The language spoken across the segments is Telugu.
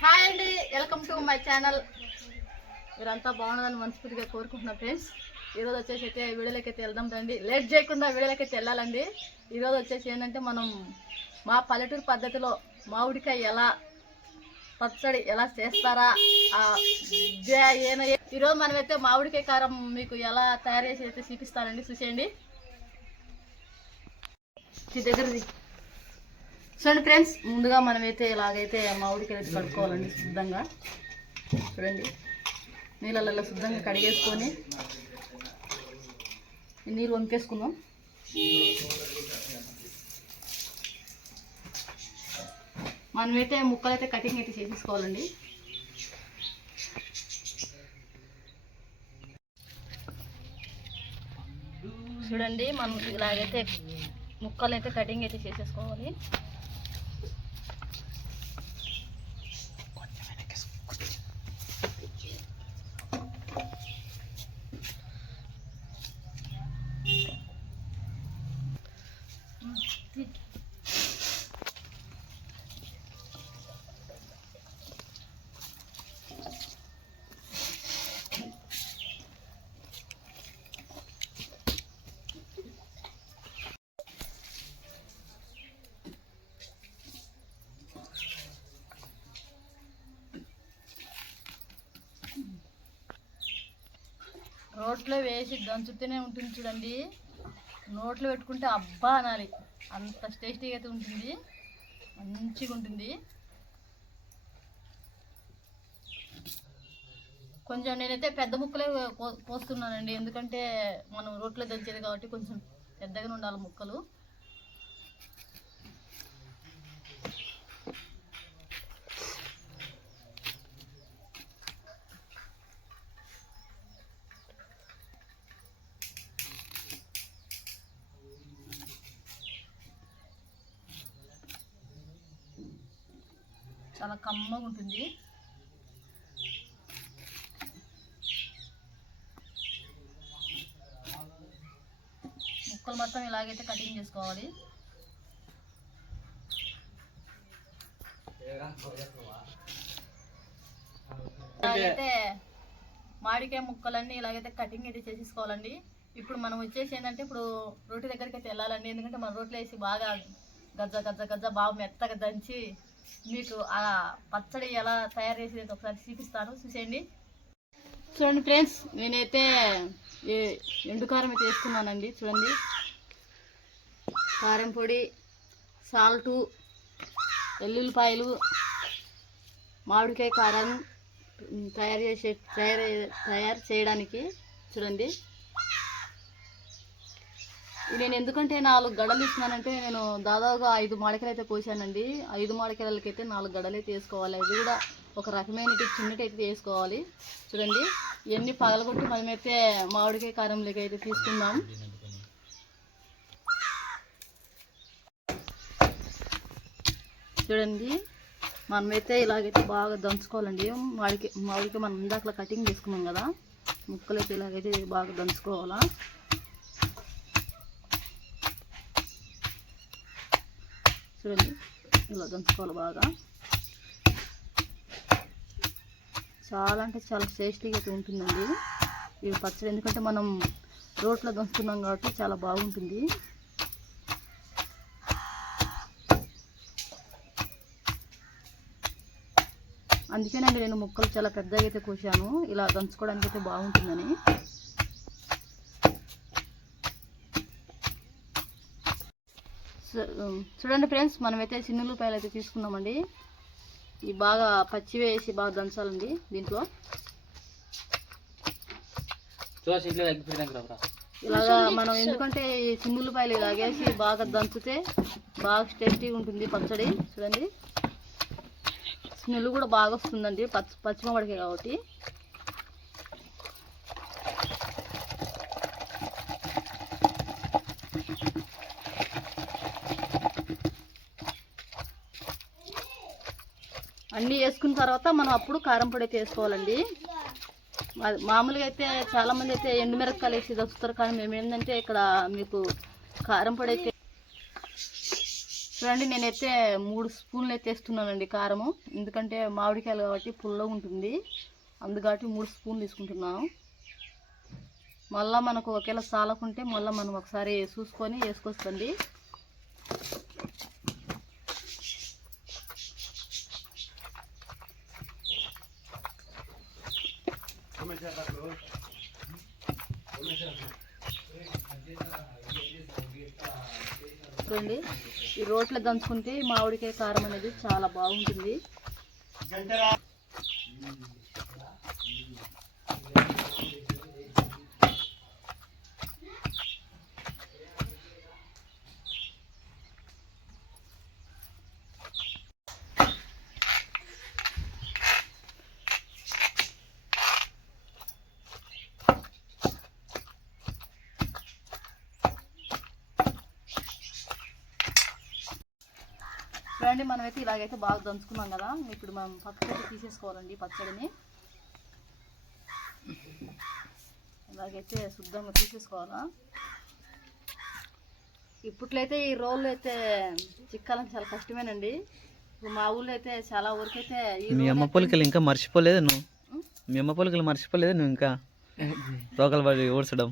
హాయ్ అండి వెల్కమ్ టు మై ఛానల్. మీరంతా బాగున్నదని మనస్ఫూర్తిగా కోరుకుంటున్నా ఫ్రెండ్స్. ఈరోజు వచ్చేసి అయితే వీడియోలోకి అయితే వెళ్దాం రండి. లేట్ చేయకుండా వీడియోలోకి అయితే వెళ్ళాలండి. ఈరోజు వచ్చేసి ఏంటంటే మనం మా పల్లెటూరు పద్ధతిలో మామిడికాయ ఎలా పచ్చడి ఎలా చేస్తారా ఆ ఈరోజు మనమైతే మామిడికాయ కారం మీకు ఎలా తయారు చేసి అయితే చూపిస్తానండి. చూసేయండి. దగ్గరది. చూడండి ఫ్రెండ్స్ ముందుగా మనమైతే ఇలాగైతే మామిడికాయలు అయితే కడుక్కోవాలండి శుద్ధంగా. చూడండి నీళ్ళల్లో శుద్ధంగా కడిగేసుకొని నీరు నీళ్ళు వంపేసుకుందాం. మనమైతే ముక్కలైతే కటింగ్ అయితే చేసేసుకోవాలండి. చూడండి మనం ఇలాగైతే ముక్కలు అయితే కటింగ్ అయితే చేసేసుకోవాలి. నోట్లో వేసి దంచుతూనే ఉంటుంది చూడండి. నోట్లో పెట్టుకుంటే అబ్బా అనాలి. అంత టేస్టీగా అయితే ఉంటుంది. మంచిగా ఉంటుంది. కొంచెం నేనైతే పెద్ద ముక్కలే కో- కోస్తున్నానండి ఎందుకంటే మనం రోట్లో దంచేది కాబట్టి కొంచెం పెద్దగానే ఉండాలి ముక్కలు. చాలా కమ్మగా ఉంటుంది. ముక్కలు మొత్తం ఇలాగైతే కటింగ్ చేసుకోవాలి. ఇలాగైతే మామిడికాయ ముక్కలన్నీ ఇలాగైతే కటింగ్ అయితే చేసేసుకోవాలండి. ఇప్పుడు మనం వచ్చేసి ఏంటంటే ఇప్పుడు రోటి దగ్గరికి అయితే వెళ్ళాలండి. ఎందుకంటే మన రోట్లో వేసి బాగా గజ్జ గజ్జ గజ్జ బాగా మెత్తగా దంచి మీకు ఆ పచ్చడి ఎలా తయారు చేసేది ఒకసారి చూపిస్తాను. చూసేయండి. చూడండి ఫ్రెండ్స్ నేనైతే ఎండుకారం ఎండు కారం అయితే వేసుకున్నానండి. చూడండి. కారం పొడి సాల్టు వెల్లుల్లిపాయలు మామిడికాయ కారం తయారు చేసే తయారు తయారు చేయడానికి చూడండి. నేను ఎందుకంటే నాలుగు గడలు ఇస్తున్నానంటే నేను దాదాపుగా ఐదు మడకలు అయితే కోసానండి. ఐదు మడకలకైతే నాలుగు గడలు అయితే వేసుకోవాలి అది కూడా ఒక రకమైన చిన్నటి అయితే వేసుకోవాలి చూడండి ఇవన్నీ పగలగొట్టి మనమైతే మామిడికాయ కారంలోకి అయితే తీసుకుందాం. చూడండి మనమైతే ఇలాగైతే బాగా దంచుకోవాలండి. మామిడికి మామిడికి మనం ఇందాక కటింగ్ చేసుకున్నాం కదా ముక్కలు అయితే ఇలాగైతే బాగా దంచుకోవాలా. చూడండి ఇలా దంచుకోవాలి బాగా చాలా అంటే చాలా టేస్టీగా అయితే ఉంటుందండి ఈ పచ్చడి ఎందుకంటే మనం రోట్లో దంచుతున్నాం కాబట్టి చాలా బాగుంటుంది అందుకేనండి నేను ముక్కలు చాలా పెద్దగా అయితే కోసాను ఇలా దంచుకోవడానికి అయితే బాగుంటుందని చూడండి ఫ్రెండ్స్ మనమైతే చిన్న ఉల్లిపాయలు అయితే తీసుకున్నామండి. ఈ బాగా పచ్చి వేసి బాగా దంచాలండి దీంట్లో. ఇలాగా మనం ఎందుకంటే ఈ చిన్న ఉల్లిపాయలు ఇలాగేసి బాగా దంచితే బాగా టేస్టీగా ఉంటుంది పచ్చడి. చూడండి. స్మెల్ కూడా బాగా వస్తుందండి పచ్చి పచ్చిమామిడికాయ కాబట్టి. అన్నీ వేసుకున్న తర్వాత మనం అప్పుడు కారం పొడి అయితే వేసుకోవాలండి. మామూలుగా అయితే చాలామంది అయితే ఎండుమిరపకాయలు వేసి దంచుతారు కానీ మేము ఏంటంటే ఇక్కడ మీకు కారం పొడి అయితే చూడండి నేనైతే మూడు స్పూన్లు అయితే వేస్తున్నానండి కారము. ఎందుకంటే మామిడికాయలు కాబట్టి పుల్లగా ఉంటుంది. అందుకటి మూడు స్పూన్లు తీసుకుంటున్నాను. మళ్ళీ మనకు ఒకేలా సాలకుంటే మళ్ళీ మనం ఒకసారి చూసుకొని వేసుకొస్తుంది చూడండి ఈ రోట్లో దంచుకుంటే ఈ మామిడికాయ కారం అనేది చాలా బాగుంటుంది. చూడండి మనమైతే ఇలాగైతే బాగా దంచుకున్నాం కదా. ఇప్పుడు మనం పచ్చడి తీసేసుకోవాలండి పచ్చడిని. ఇలాగైతే శుద్ధంగా తీసేసుకోవాలా. ఇప్పట్లో అయితే ఈ రోళ్ళు అయితే చిక్కాలని చాలా కష్టమేనండి. మా ఊళ్ళో అయితే చాలా వరకు అయితే ఈ మీ రోలు అమ్మ పొలికలు ఇంకా మర్చిపోలేదు నువ్వు? మీ అమ్మ పొలికలు మర్చిపోలేదు నువ్వు ఇంకా? రోకలు పడి ఓడ్చడం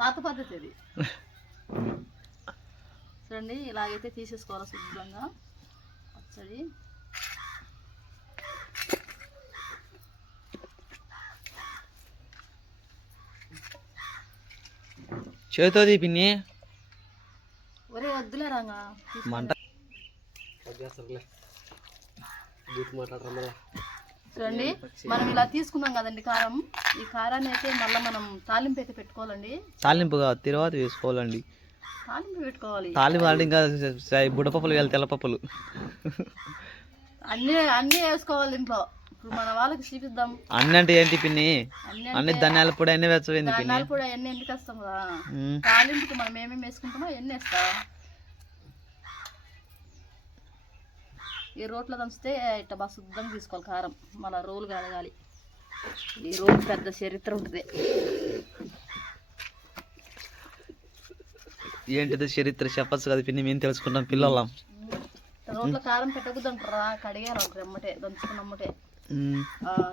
పాత పద్ధతి అది. చూడండి ఇలాగైతే తీసేసుకోవాలి శుభ్రంగా. పచ్చడి. చేతుంది పిన్ని. ఒరే వద్దులే రాగా మంట. చూడండి మనం ఇలా తీసుకున్నాం కదండి కారం. ఈ కారాన్ని అయితే మళ్ళీ మనం తాలింపు అయితే పెట్టుకోవాలండి. తాలింపుగా తర్వాత వేసుకోవాలండి. తాలింపు పెట్టుకోవాలి. తాలింపు అంటే ఇంకా బుడపప్పులు వేయాలి తెల్లపప్పులు అన్నీ అన్నీ వేసుకోవాలి ఇంట్లో ఇప్పుడు మన వాళ్ళకి చూపిద్దాం అన్నీ అంటే ఏంటి పిన్ని అన్ని ధనియాల పొడి అన్నీ వేసవేంది ధనియాల పొడి కూడా ఎందుకు వేస్తాం కదా తాలింపుకి మనం ఏమేమి వేసుకుంటామో ఎన్ని వేస్తా ఈ రోట్లో దంచితే ఇట్లా బాగా శుద్ధంగా తీసుకోవాలి కారం మళ్ళీ రోలు కడగాలి ఈ రోజు పెద్ద చరిత్ర ఉంటుంది ఏంటిది చరిత్ర? చెప్పచ్చు కదా పిన్ని మేము తెలుసుకుంటాం పిల్లలం. రోట్లో కారం పెట్టకూడదంటారా కడిగారు ఒక ఎమ్మటే దంచుకున్నమ్మటే.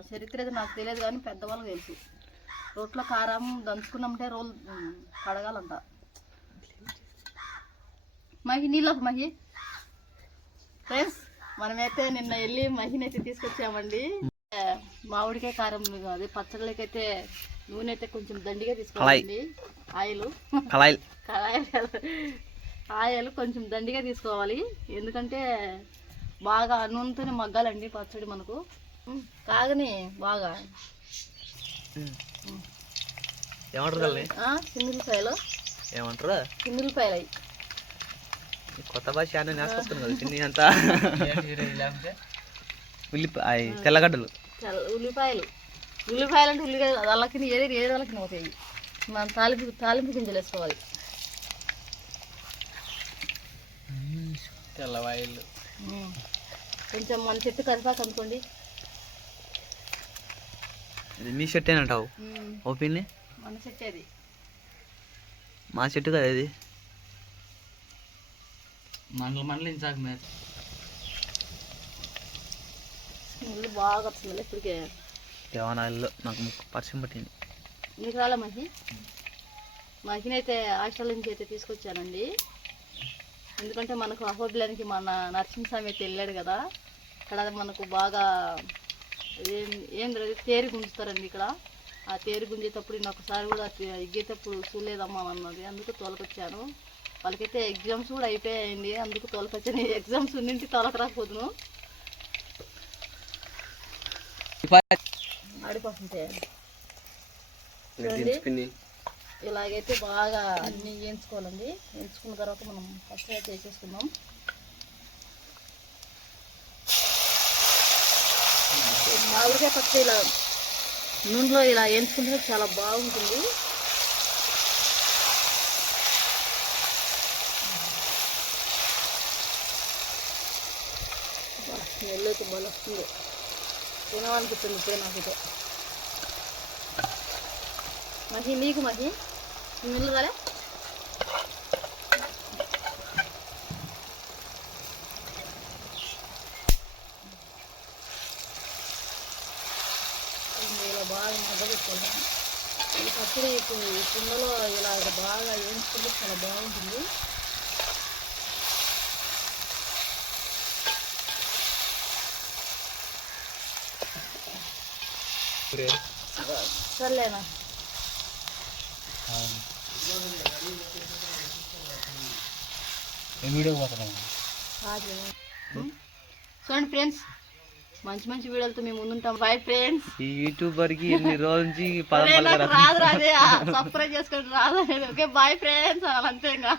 చరిత్ర అయితే నాకు తెలియదు కానీ పెద్దవాళ్ళకి తెలుసు. రోట్లో కారం దంచుకున్నామంటే రోల్ కడగాలంట. మహి నీళ్ళు మహి. ఫ్రెండ్స్ మనమైతే నిన్న వెళ్ళి మహిని అయితే తీసుకొచ్చామండి. మామిడికాయ కారం అది పచ్చళ్ళకైతే నూనె అయితే కొంచెం దండిగా తీసుకోవాలండి ఆయిల్. కళాయిలు. కళాయి ఆయిల్ కొంచెం దండిగా తీసుకోవాలి. ఎందుకంటే బాగా నూనెతోనే మగ్గాలండి పచ్చడి మనకు. కాగని బాగా. ఏమంటారు చిన్నులపాయలు ఏమంటారు? చిన్నులపాయలు అవి కొత్త భాష అని నేర్చుకొస్తుంది కదా పిన్ని అంతా? ఉల్లిపాయ తెల్లగడ్డలు. తెల్ల ఉల్లిపాయలు. ఉల్లిపాయలు అంటే ఉల్లిపాయలు వాళ్ళకి ఏడు ఏడు వాళ్ళకి పోతాయి మనం తాలింపు తాలింపు గింజలు వేసుకోవాలి. తెల్లవాయిలు ఉమ్. కొంచెం మన చెట్టు కరిపాకు అనుకోండి. ఇది మీ చెట్టు అంటావు? ఉమ్, ఓ పిన్ని? మన చెట్టు అది. మా చెట్టు కదా ఇది? మండలు మండలించాక మీరు స్మెల్ బాగా వస్తుంది ఇప్పటికే. దేవానా ఇల్లు నాకు ముక్కు పరిచయం పట్టింది. మీకు రాలే మహి. మహిని అయితే హాస్టల్ నుంచి అయితే తీసుకొచ్చానండి. ఎందుకంటే మనకు అహోబిలానికి మన నరసింహస్వామి అయితే వెళ్ళాడు కదా. ఇక్కడ మనకు బాగా ఏం ఏం తెలియదు తేరు గుంజుతారండి ఇక్కడ. ఆ తేరు గుంజేటప్పుడు నేను ఒకసారి కూడా ఎగ్గేటప్పుడు చూడలేదమ్మా అన్నది అందుకు తోలకొచ్చాను. వాళ్ళకైతే ఎగ్జామ్స్ కూడా అయిపోయాయండి. అందుకు తోలకొచ్చాను. ఎగ్జామ్స్ ఉన్నింటి తోలక రాకపోదును. ఆడిపోతుంటే చూడండి. ఇలాగైతే బాగా అన్ని వేయించుకోవాలండి. వేయించుకున్న తర్వాత మనం పచ్చడి అయితే వేసేసుకుందాం. మామిడికాయ పచ్చడి ఇలా నూనెలో ఇలా వేయించుకుంటే చాలా బాగుంటుంది. స్మెల్ అయితే బాగా వస్తుంది. తినవాలనిపిస్తుంది ఇప్పుడే నాకైతే. మహి నీకు మహి నీళ్ళు రాలే ఇలా బాగా మగ్గబెట్టుకోవాలి ఈ పచ్చడి కుండలో ఇలా బాగా వేయించుకుంటే చాలా బాగుంటుంది సర్లేనా చూడండి ఫ్రెండ్స్ మంచి మంచి వీడియోలతో మేము ముందుంటాం. Bye friends. ఈ యూట్యూబర్కి ఎన్ని రోజుల నుంచి రాదు రాదే సబ్స్క్రైబ్ చేసుకోండి రాదు. అనేది ఓకే బాయ్ ఫ్రెండ్స్ అంతే ఇంకా